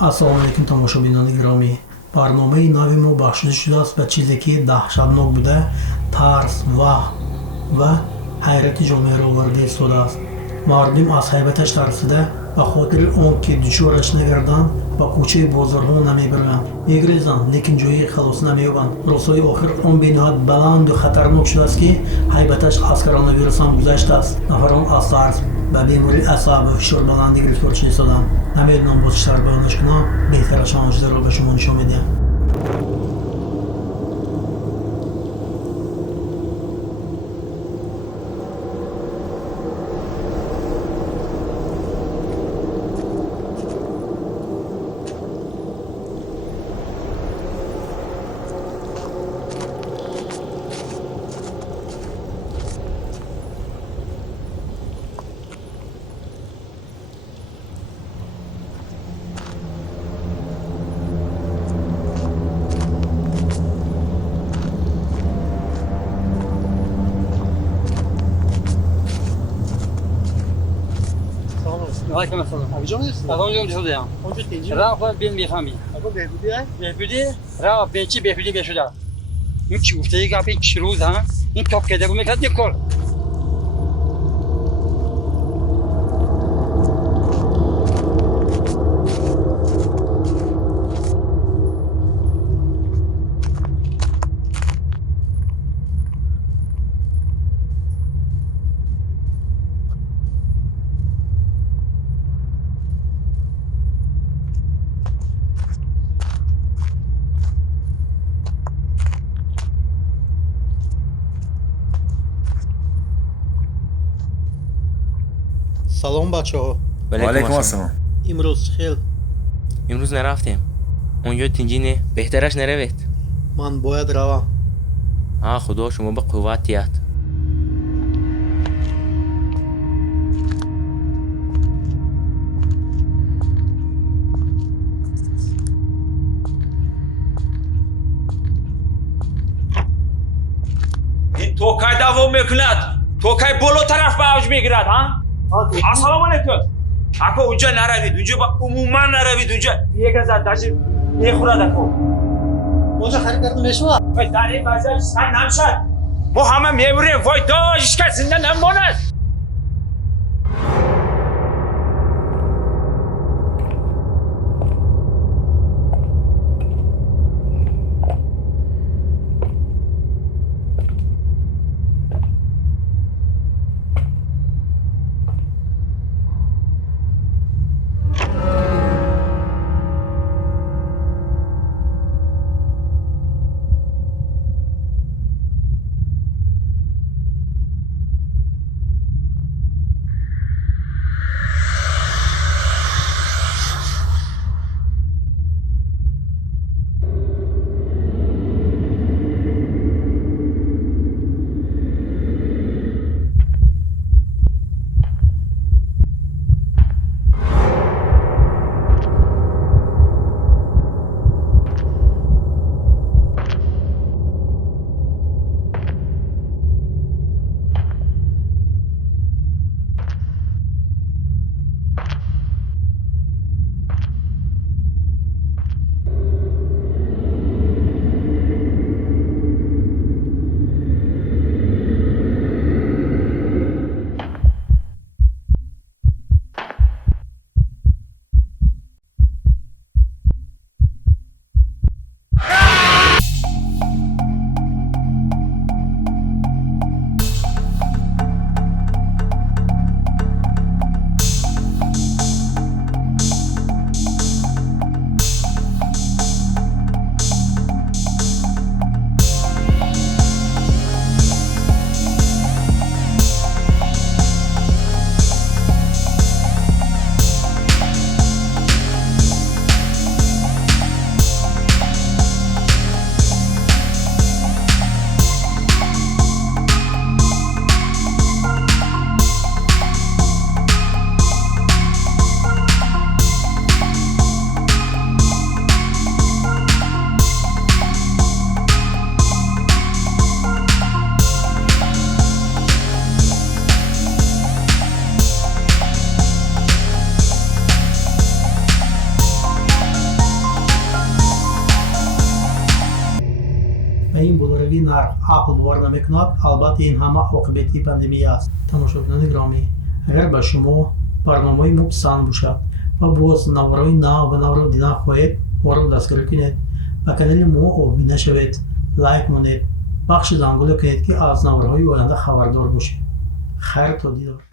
ассалому алайкум тамошобинони гиромӣ. барномаи нави мо бахшида шудааст ба чизе ки даҳшатнок буда, тарс, ваҳм ва ҳайрати ҷомеаро оварда истодааст. мардум аз ҳайбаташ тарсида ба хотири он ки дучораш нагарданд ба кӯчаю бозорҳо намебаранд, мегрезанд, лекин ҷои халос намеёбанд. Рӯзҳои охир он бениҳоят баланду хатарнок шудааст ки ҳайбаташ аз коронавирус ҳам гузаштааст. нафарон аз тарс ба бемории асаб ва фишор баландӣ гирифтор шуда истоданд. намедонам боз читар баёнаш кунам, беҳтараш ҳамон чизеро ба шумо нишон медиҳам. علیکم السلام. کجا هستی؟ الان میام جلو دیام. اونجا تنجی. راه خود بیم میفهمی. آقا بهبودی هست؟ بهبودی؟ راه بچی بهبودی بشوده. این چی گفته یک اپی روز ها؟ این توپ کده بود میکرد یک کل. سلام بچه ها. علیکم السلام. امروز خیل امروز نرفتیم. اونجا تنجینه بهترش نروید. من باید روم. خدا شما به قوت یاد. این توکای دوام میکند. توکای بالو طرف به اوج میگیرد ها؟ السلام علیکم. اکو اونجا نروید، اونجا با عموما نروید، اونجا یک از داشت میخورد اکو. اونجا خرید کردن میشوه؟ وای در این وضع سر نمشد. ما همه میموریم، وای داشت که زنده نماند. нарх ақл бовар намекунад. Албатта ин ҳама оқибати пандемия аст. тамошобинони гиромӣ, агар ба шумо барномаи мо писанд бошад ва боз навбарои нав ва навро дидан хоҳед, моро дастгирӣ кунед. ба канали мо обина шавед, лайк монед, бахши зангула кунед ки аз навбароҳои оянда хабардор бошед. хайр то дидор.